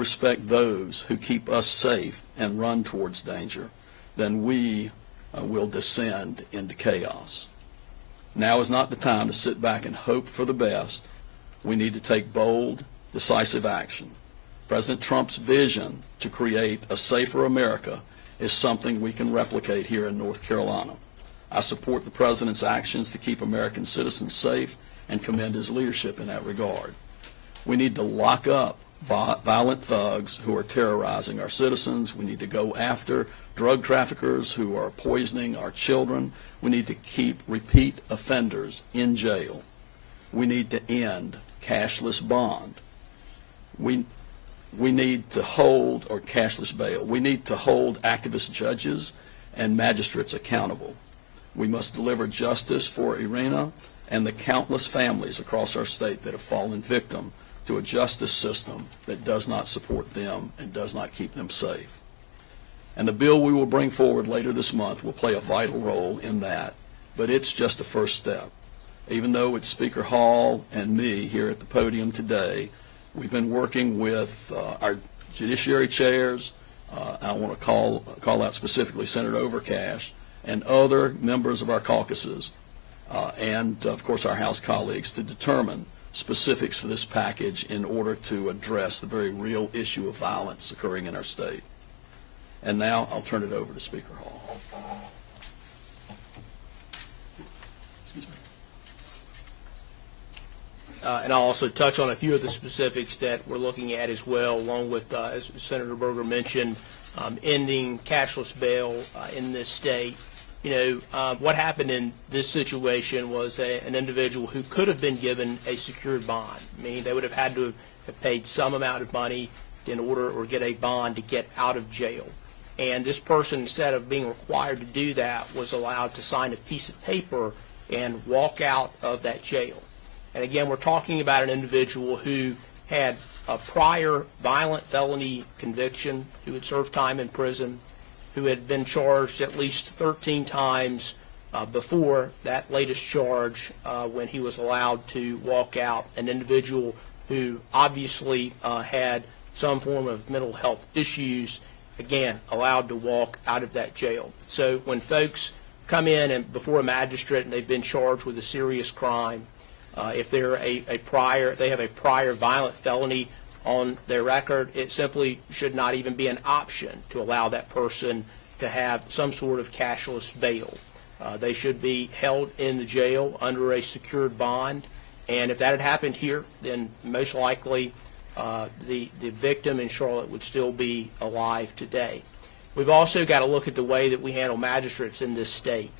respect those who keep us safe and run towards danger, then we will descend into chaos. Now is not the time to sit back and hope for the best. We need to take bold, decisive action. President Trump's vision to create a safer America is something we can replicate here in North Carolina. I support the President's actions to keep American citizens safe and commend his leadership in that regard. We need to lock up violent thugs who are terrorizing our citizens. We need to go after drug traffickers who are poisoning our children. We need to keep repeat offenders in jail. We need to end cashless bond. We need to hold, or cashless bail. We need to hold activist judges and magistrates accountable. We must deliver justice for Iryna and the countless families across our state that have fallen victim to a justice system that does not support them and does not keep them safe. And the bill we will bring forward later this month will play a vital role in that, but it's just a first step. Even though it's Speaker Hall and me here at the podium today, we've been working with our judiciary chairs. I want to call out specifically Senator Overcash and other members of our caucuses, and of course our House colleagues, to determine specifics for this package in order to address the very real issue of violence occurring in our state. And now I'll turn it over to Speaker Hall. Excuse me. And I'll also touch on a few of the specifics that we're looking at as well, along with, as Senator Berger mentioned, ending cashless bail in this state. You know, what happened in this situation was an individual who could have been given a secured bond. I mean, they would have had to have paid some amount of money in order, or get a bond to get out of jail. And this person, instead of being required to do that, was allowed to sign a piece of paper and walk out of that jail. And again, we're talking about an individual who had a prior violent felony conviction, who had served time in prison, who had been charged at least 13 times before that latest charge when he was allowed to walk out, an individual who obviously had some form of mental health issues, again, allowed to walk out of that jail. So when folks come in and before a magistrate and they've been charged with a serious crime, if they're if they have a prior violent felony on their record, it simply should not even be an option to allow that person to have some sort of cashless bail. They should be held in the jail under a secured bond, and if that had happened here, then most likely the victim in Charlotte would still be alive today. We've also got to look at the way that we handle magistrates in this state.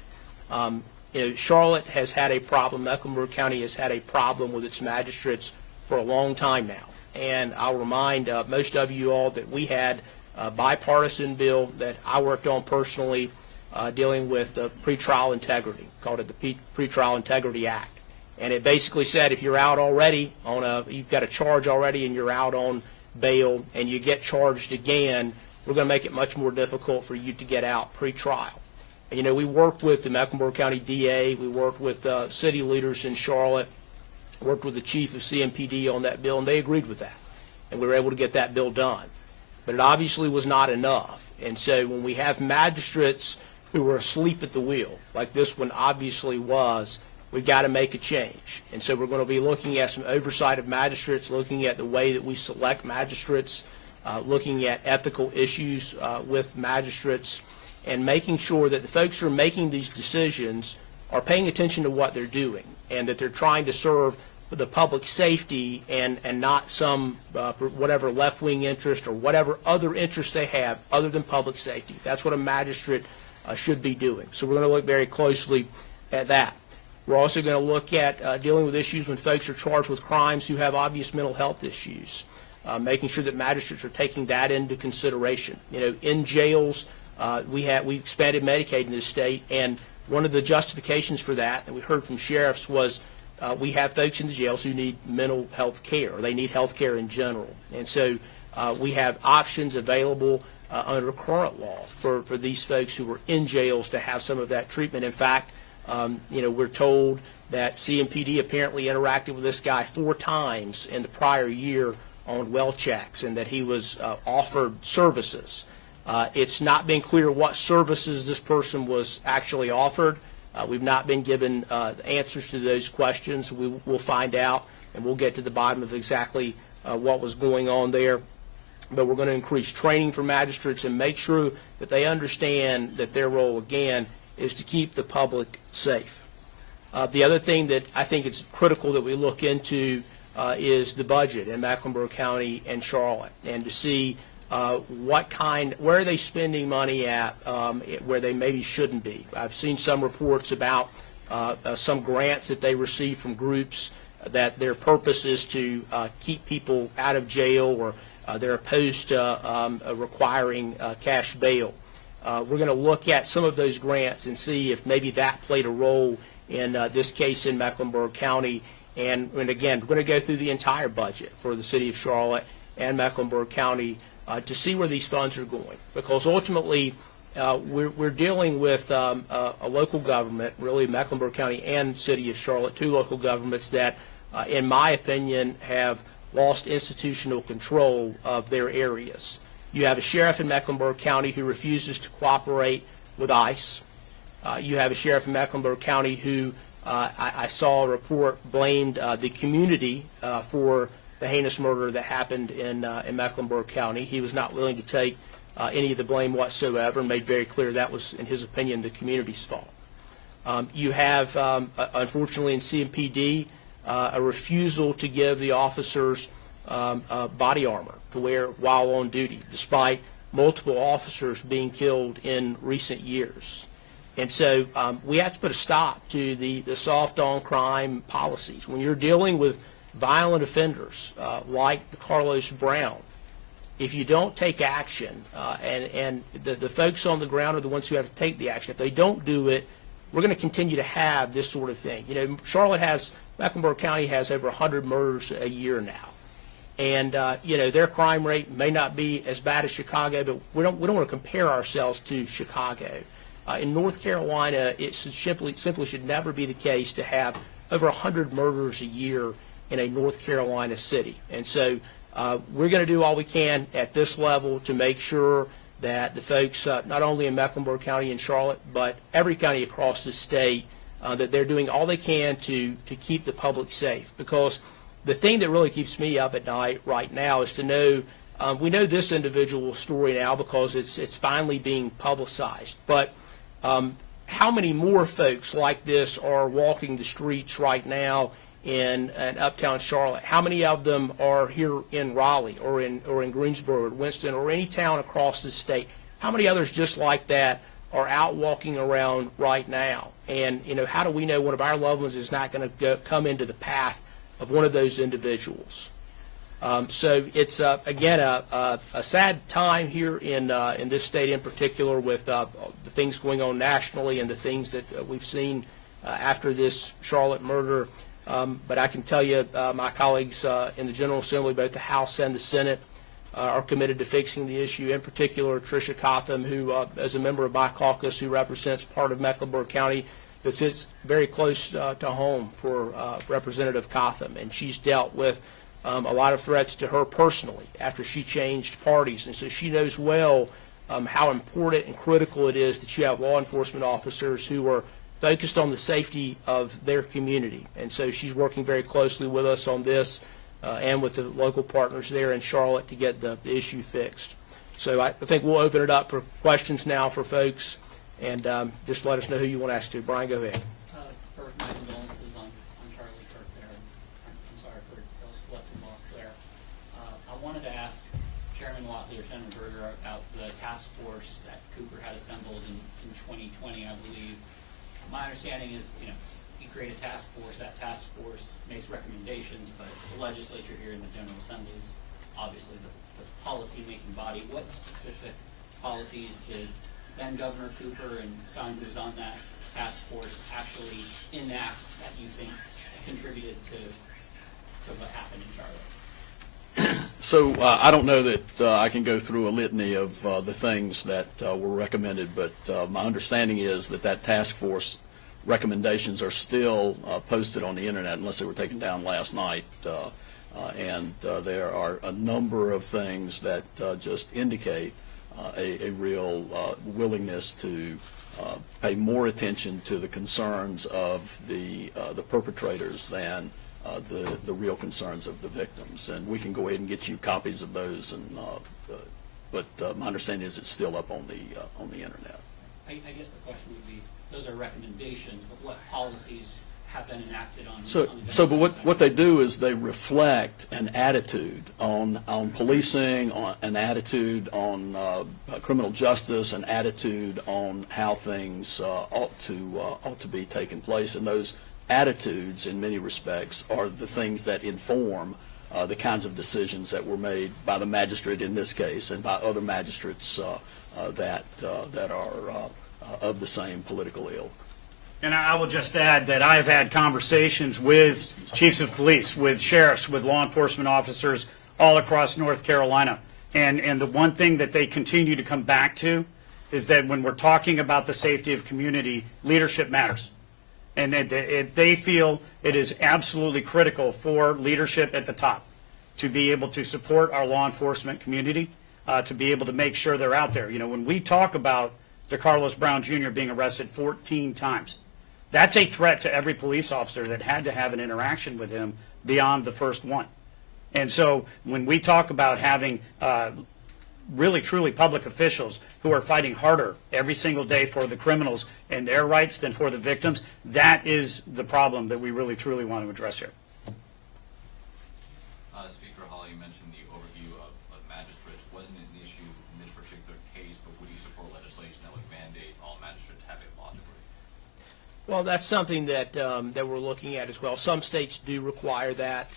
You know, Charlotte has had a problem, Mecklenburg County has had a problem with its magistrates for a long time now. And I'll remind most of you all that we had a bipartisan bill that I worked on personally dealing with pretrial integrity, called it the Pretrial Integrity Act. And it basically said if you're out already on you've got a charge already and you're out on bail and you get charged again, we're going to make it much more difficult for you to get out pre-trial. And, you know, we worked with the Mecklenburg County DA, we worked with city leaders in Charlotte, worked with the chief of CMPD on that bill, and they agreed with that. And we were able to get that bill done. But it obviously was not enough. And so when we have magistrates who are asleep at the wheel, like this one obviously was, we've got to make a change. And so we're going to be looking at some oversight of magistrates, looking at the way that we select magistrates, looking at ethical issues with magistrates, and making sure that the folks who are making these decisions are paying attention to what they're doing and that they're trying to serve the public safety and not some whatever left-wing interest or whatever other interest they have other than public safety. That's what a magistrate should be doing. So we're going to look very closely at that. We're also going to look at dealing with issues when folks are charged with crimes who have obvious mental health issues, making sure that magistrates are taking that into consideration. You know, in jails, we expanded Medicaid in this state, and one of the justifications for that we heard from sheriffs was we have folks in the jails who need mental health care, or they need health care in general. And so we have options available under current law for these folks who are in jails to have some of that treatment. In fact, you know, we're told that CMPD apparently interacted with this guy 4 times in the prior year on well checks and that he was offered services. It's not been clear what services this person was actually offered. We've not been given answers to those questions. We'll find out, and we'll get to the bottom of exactly what was going on there. But we're going to increase training for magistrates and make sure that they understand that their role, again, is to keep the public safe. The other thing that I think it's critical that we look into is the budget in Mecklenburg County and Charlotte, and to see where are they spending money at where they maybe shouldn't be. I've seen some reports about some grants that they receive from groups that their purpose is to keep people out of jail, or they're opposed to requiring cash bail. We're going to look at some of those grants and see if maybe that played a role in this case in Mecklenburg County. And again, we're going to go through the entire budget for the city of Charlotte and Mecklenburg County to see where these funds are going, because ultimately we're dealing with a local government, really Mecklenburg County and city of Charlotte, two local governments that, in my opinion, have lost institutional control of their areas. You have a sheriff in Mecklenburg County who refuses to cooperate with ICE. You have a sheriff in Mecklenburg County who I saw a report blamed the community for the heinous murder that happened in Mecklenburg County. He was not willing to take any of the blame whatsoever, and made very clear that was, in his opinion, the community's fault. You have, unfortunately, in CMPD, a refusal to give the officers body armor to wear while on duty, despite multiple officers being killed in recent years. And so we have to put a stop to the soft-on-crime policies. When you're dealing with violent offenders like Carlos Brown, if you don't take action, and the folks on the ground are the ones who have to take the action, if they don't do it, we're going to continue to have this sort of thing. You know, Mecklenburg County has over 100 murders a year now. And, you know, their crime rate may not be as bad as Chicago, but we don't want to compare ourselves to Chicago. In North Carolina, it simply should never be the case to have over 100 murders a year in a North Carolina city. And so we're going to do all we can at this level to make sure that the folks, not only in Mecklenburg County and Charlotte, but every county across the state, that they're doing all they can to keep the public safe. Because the thing that really keeps me up at night right now is to know, we know this individual story now because it's finally being publicized. But how many more folks like this are walking the streets right now in uptown Charlotte? How many of them are here in Raleigh or in Greensboro or Winston or any town across the state? How many others just like that are out walking around right now? And, you know, how do we know one of our loved ones is not going to come into the path of one of those individuals? So it's, again, a sad time here in this state in particular, with the things going on nationally and the things that we've seen after this Charlotte murder. But I can tell you, my colleagues in the General Assembly, both the House and the Senate, are committed to fixing the issue. In particular, Tricia Cotham, who, as a member of my caucus, who represents part of Mecklenburg County that sits very close to home for Representative Cotham, and she's dealt with a lot of threats to her personally after she changed parties, and so she knows well how important and critical it is that you have law enforcement officers who are focused on the safety of their community. And so she's working very closely with us on this and with the local partners there in Charlotte to get the issue fixed. So I think we'll open it up for questions now for folks, and just let us know who you want to ask to. Brian, go ahead. First, my condolences on Charlie Kirk there. I'm sorry for Bill's collective loss there. I wanted to ask Chairman Whatley or Senator Berger about the task force that Cooper had assembled in 2020, I believe. My understanding is, you know, you create a task force, that task force makes recommendations, but the legislature here in the General Assembly is obviously the policy-making body. What specific policies did then Governor Cooper and Son, who's on that task force, actually enact that you think contributed to what happened in Charlotte? So I don't know that I can go through a litany of the things that were recommended, but my understanding is that task force recommendations are still posted on the internet, unless they were taken down last night. And there are a number of things that just indicate a real willingness to pay more attention to the concerns of the perpetrators than the real concerns of the victims. And we can go ahead and get you copies of those, and but my understanding is it's still up on the internet. I guess the question would be, those are recommendations, but what policies have been enacted on? But what they do is they reflect an attitude on policing, on an attitude on criminal justice, an attitude on how things ought to be taking place, and those attitudes, in many respects, are the things that inform the kinds of decisions that were made by the magistrate in this case, and by other magistrates that are of the same political ilk. And I will just add that I've had conversations with chiefs of police, with sheriffs, with law enforcement officers all across North Carolina. And the one thing that they continue to come back to is that when we're talking about the safety of community, leadership matters. And that they feel it is absolutely critical for leadership at the top to be able to support our law enforcement community, to be able to make sure they're out there. You know, when we talk about DeCarlos Brown Jr. being arrested 14 times, that's a threat to every police officer that had to have an interaction with him beyond the first one. And so when we talk about having really truly public officials who are fighting harder every single day for the criminals and their rights than for the victims, that is the problem that we really truly want to address here. Speaker Hall, you mentioned the overview of magistrates wasn't an issue in this particular case, but would you support legislation that would mandate all magistrates have a law degree? Well, that's something that that we're looking at as well. Some states do require that.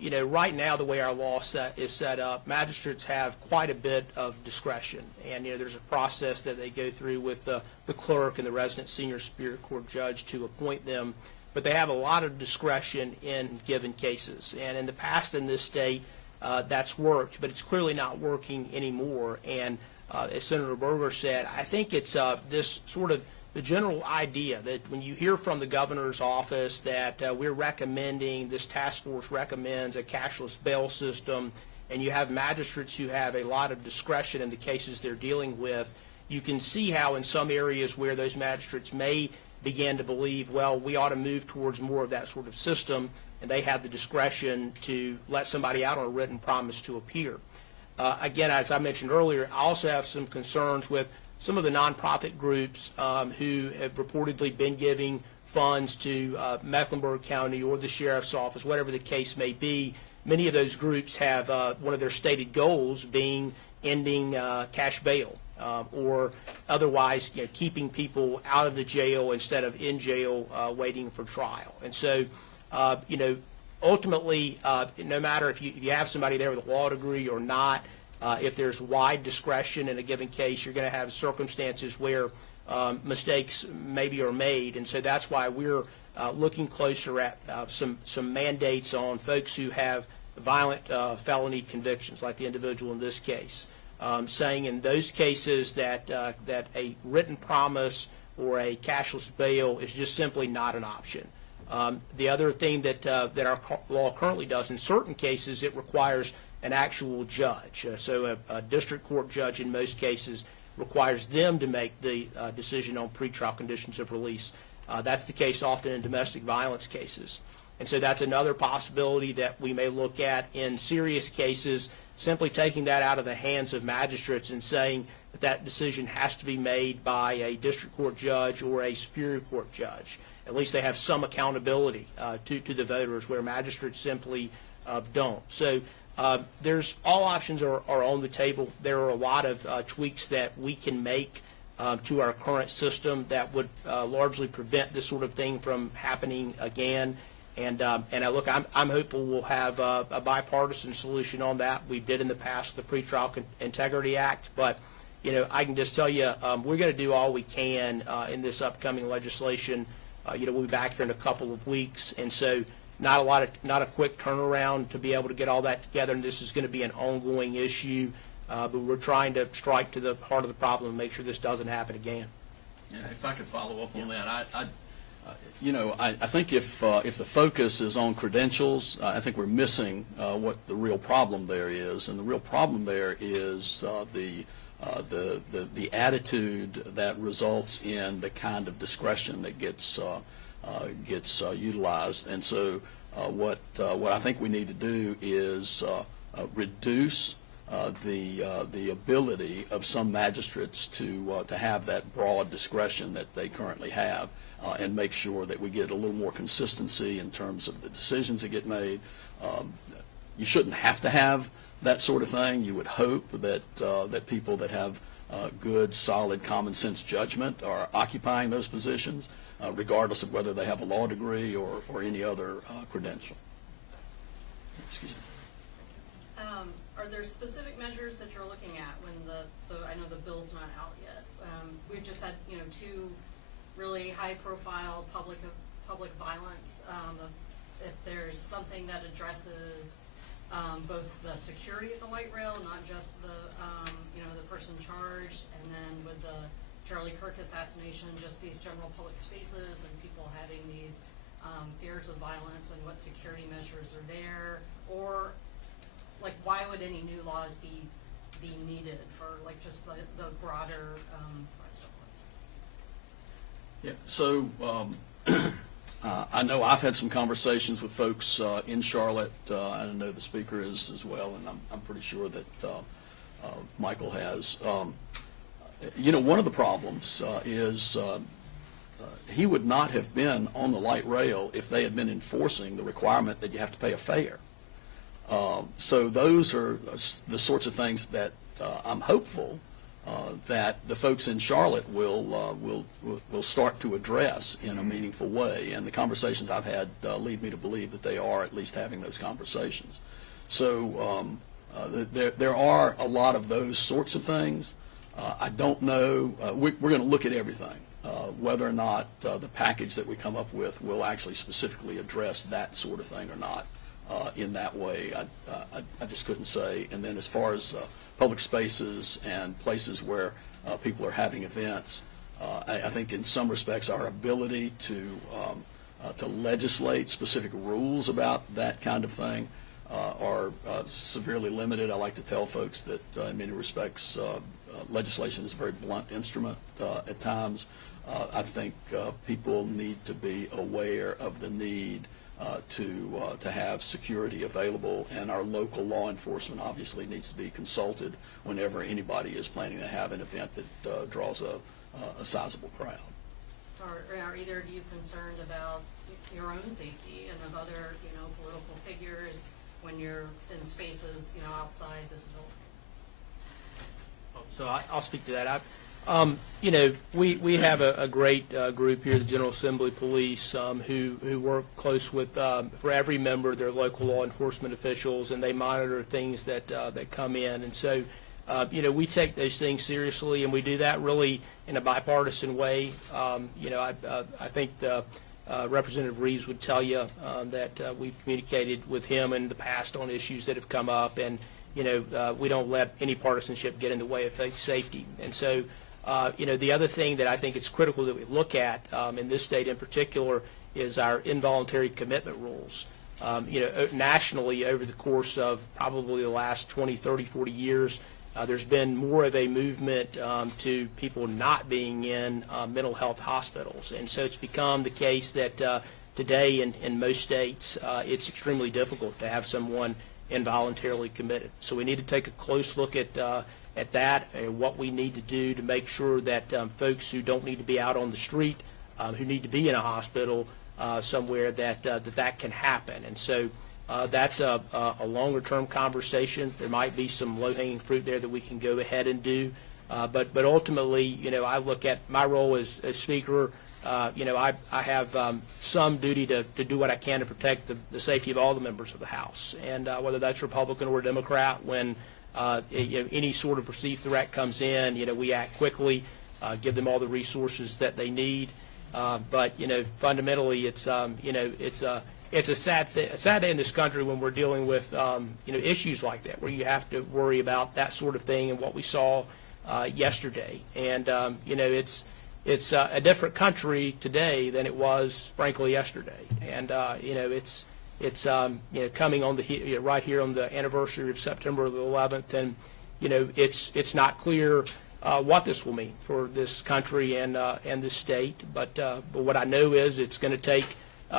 You know, right now, the way our law is set up, magistrates have quite a bit of discretion, and you know, there's a process that they go through with the clerk and the resident senior superior court judge to appoint them. But they have a lot of discretion in given cases, and in the past in this state, that's worked, but it's clearly not working anymore. And as Senator Berger said, I think it's this sort of the general idea that when you hear from the governor's office that we're recommending, this task force recommends a cashless bail system, and you have magistrates who have a lot of discretion in the cases they're dealing with, you can see how in some areas where those magistrates may begin to believe, well, we ought to move towards more of that sort of system, and they have the discretion to let somebody out on a written promise to appear. Again, as I mentioned earlier, I also have some concerns with some of the nonprofit groups who have reportedly been giving funds to Mecklenburg County or the sheriff's office, whatever the case may be. Many of those groups have one of their stated goals being ending cash bail or otherwise, you know, keeping people out of the jail instead of in jail waiting for trial. And so, you know, ultimately, no matter if you have somebody there with a law degree or not, if there's wide discretion in a given case, you're going to have circumstances where mistakes maybe are made. And so that's why we're looking closer at some mandates on folks who have violent felony convictions, like the individual in this case, saying in those cases that that a written promise or a cashless bail is just simply not an option. The other thing that that our law currently does, in certain cases, it requires an actual judge. So a district court judge in most cases requires them to make the decision on pretrial conditions of release. That's the case often in domestic violence cases. And so that's another possibility that we may look at in serious cases, simply taking that out of the hands of magistrates and saying that that decision has to be made by a district court judge or a superior court judge. At least they have some accountability to the voters, where magistrates simply don't. So there's all options are on the table. There are a lot of tweaks that we can make to our current system that would largely prevent this sort of thing from happening again. And look, I'm hopeful we'll have a bipartisan solution on that. We did in the past the Pretrial Integrity Act, but you know, I can just tell you we're going to do all we can in this upcoming legislation. You know, we'll be back here in a couple of weeks, and so not a quick turnaround to be able to get all that together. And this is going to be an ongoing issue, but we're trying to strike to the heart of the problem and make sure this doesn't happen again. Yeah, if I could follow up on that, I think if the focus is on credentials, I think we're missing what the real problem there is, and the real problem there is the attitude that results in the kind of discretion that gets utilized. And so, what I think we need to do is reduce the ability of some magistrates to have that broad discretion that they currently have. And make sure that we get a little more consistency in terms of the decisions that get made. You shouldn't have to have that sort of thing. You would hope that people that have good, solid, common sense judgment are occupying those positions, regardless of whether they have a law degree or any other credential. Excuse me. Are there specific measures that you're looking at so I know the bill's not out yet. We've just had, two really high-profile public violence. If there's something that addresses both the security at the light rail, not just the the person charged, and then with the Charlie Kirk assassination, just these general public spaces and people having these fears of violence, and what security measures are there, or like why would any new laws be needed for just the broader rest of us? Yeah, so I know I've had some conversations with folks in Charlotte, and I know the speaker is as well, and I'm pretty sure that Michael has. One of the problems is he would not have been on the light rail if they had been enforcing the requirement that you have to pay a fare. So those are the sorts of things that I'm hopeful that the folks in Charlotte will start to address in a meaningful way, and the conversations I've had lead me to believe that they are at least having those conversations. So there are a lot of those sorts of things. I don't know. We're going to look at everything, whether or not the package that we come up with will actually specifically address that sort of thing or not. In that way, I just couldn't say. And then as far as public spaces and places where people are having events, I think in some respects our ability to legislate specific rules about that kind of thing are severely limited. I like to tell folks that in many respects legislation is a very blunt instrument at times. I think people need to be aware of the need to have security available, and our local law enforcement obviously needs to be consulted whenever anybody is planning to have an event that draws a sizable crowd. Are either of you concerned about your own safety and of other, political figures when you're in spaces, outside this building? So I'll speak to that. We have a great group here, the General Assembly Police, who work close with, for every member, their local law enforcement officials, and they monitor things that come in. And so, we take those things seriously, and we do that really in a bipartisan way. I think Representative Reeves would tell you that we've communicated with him in the past on issues that have come up, and we don't let any partisanship get in the way of safety. And so, the other thing that I think it's critical that we look at in this state in particular is our involuntary commitment rules. Nationally, over the course of probably the last 20, 30, 40 years, there's been more of a movement to people not being in mental health hospitals. And so it's become the case that today in most states, it's extremely difficult to have someone involuntarily committed. So we need to take a close look at that and what we need to do to make sure that folks who don't need to be out on the street, who need to be in a hospital somewhere, that can happen. And so that's a longer-term conversation. There might be some low-hanging fruit there that we can go ahead and do. But ultimately, I look at my role as Speaker. I have some duty to do what I can to protect the safety of all the members of the House, and whether that's Republican or Democrat, when any sort of perceived threat comes in, we act quickly, give them all the resources that they need. But fundamentally, it's a sad day in this country when we're dealing with issues like that, where you have to worry about that sort of thing and what we saw yesterday. And it's a different country today than it was, frankly, yesterday. And it's coming on the right here on the anniversary of September the 11th, and it's not clear what this will mean for this country and this state. But what I know is it's going to take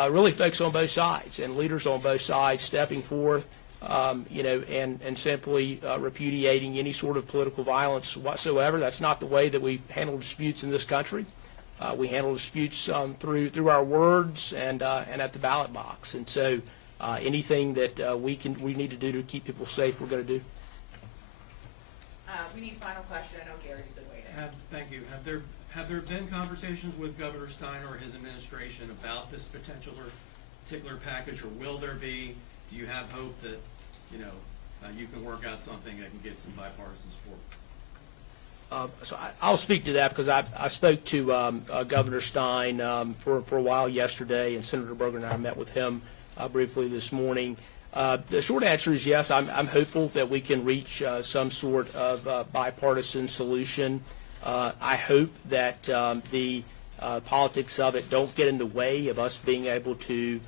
really folks on both sides and leaders on both sides stepping forth, and simply repudiating any sort of political violence whatsoever. That's not the way that we handle disputes in this country. We handle disputes through our words and at the ballot box. And so anything that we need to do to keep people safe, we're going to do. We need final question. I know Gary's been waiting. Thank you. Have there been conversations with Governor Steiner or his administration about this particular package, or will there be? Do you have hope that you can work out something that can get some bipartisan support? So I'll speak to that because I spoke to Governor Stein for a while yesterday, and Senator Berger and I met with him briefly this morning. The short answer is yes. I'm hopeful that we can reach some sort of bipartisan solution. I hope that the politics of it don't get in the way of us being able to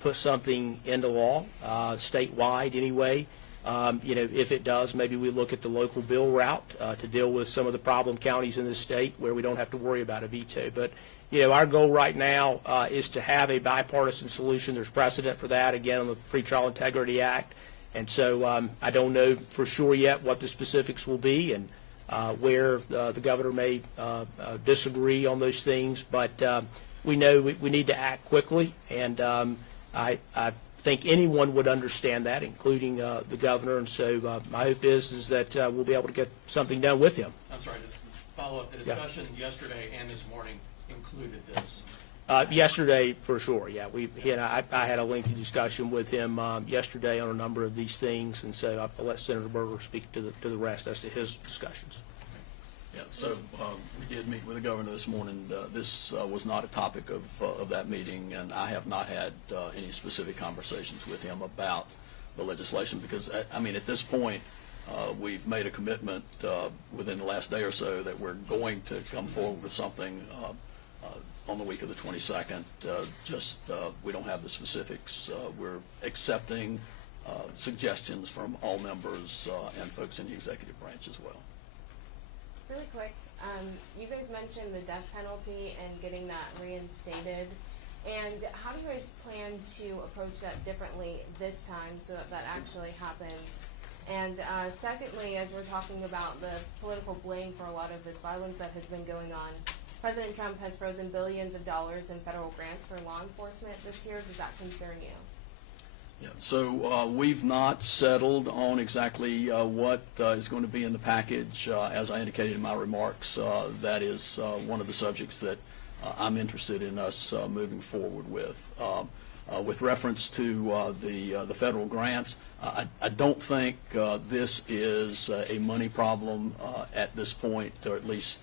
put something into law, statewide anyway. If it does, maybe we look at the local bill route to deal with some of the problem counties in the state where we don't have to worry about a veto. But our goal right now is to have a bipartisan solution. There's precedent for that, again, on the Pretrial Integrity Act. And so I don't know for sure yet what the specifics will be and where the governor may disagree on those things. But we know we need to act quickly, and I think anyone would understand that, including the governor. And so my hope is that we'll be able to get something done with him. I'm sorry, just follow up. The discussion yesterday and this morning included this. Yesterday, for sure, yeah. He and I had a lengthy discussion with him yesterday on a number of these things, and so I'll let Senator Berger speak to the rest as to his discussions. Yeah, so we did meet with the governor this morning. This was not a topic of that meeting, and I have not had any specific conversations with him about the legislation because, at this point, we've made a commitment within the last day or so that we're going to come forward with something on the week of the 22nd. We don't have the specifics. We're accepting suggestions from all members and folks in the executive branch as well. Really quick, you guys mentioned the death penalty and getting that reinstated. And how do you guys plan to approach that differently this time so that actually happens? And secondly, as we're talking about the political blame for a lot of this violence that has been going on, President Trump has frozen billions of dollars in federal grants for law enforcement this year. Does that concern you? Yeah, so we've not settled on exactly what is going to be in the package. As I indicated in my remarks, that is one of the subjects that I'm interested in us moving forward with. With reference to the federal grants, I don't think this is a money problem at this point, or at least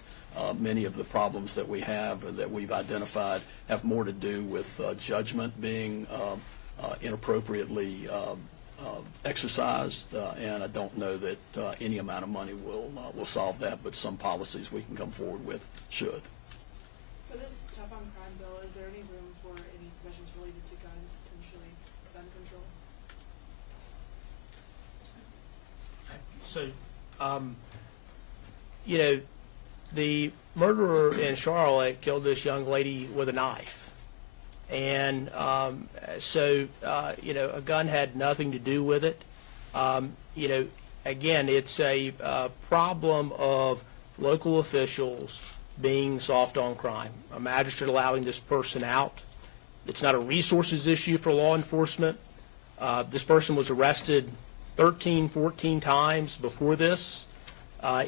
many of the problems that we have that we've identified have more to do with judgment being inappropriately exercised, and I don't know that any amount of money will solve that, but some policies we can come forward with should. For this tough on crime bill, is there any room for any provisions related to guns, potentially gun control? So, the murderer in Charlotte killed this young lady with a knife. And so a gun had nothing to do with it. Again, it's a problem of local officials being soft on crime. A magistrate allowing this person out. It's not a resources issue for law enforcement. This person was arrested 13, 14 times before this.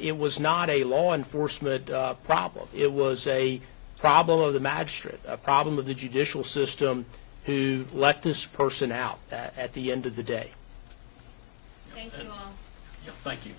It was not a law enforcement problem. It was a problem of the magistrate, a problem of the judicial system who let this person out at the end of the day. Thank you all. Yeah, thank you.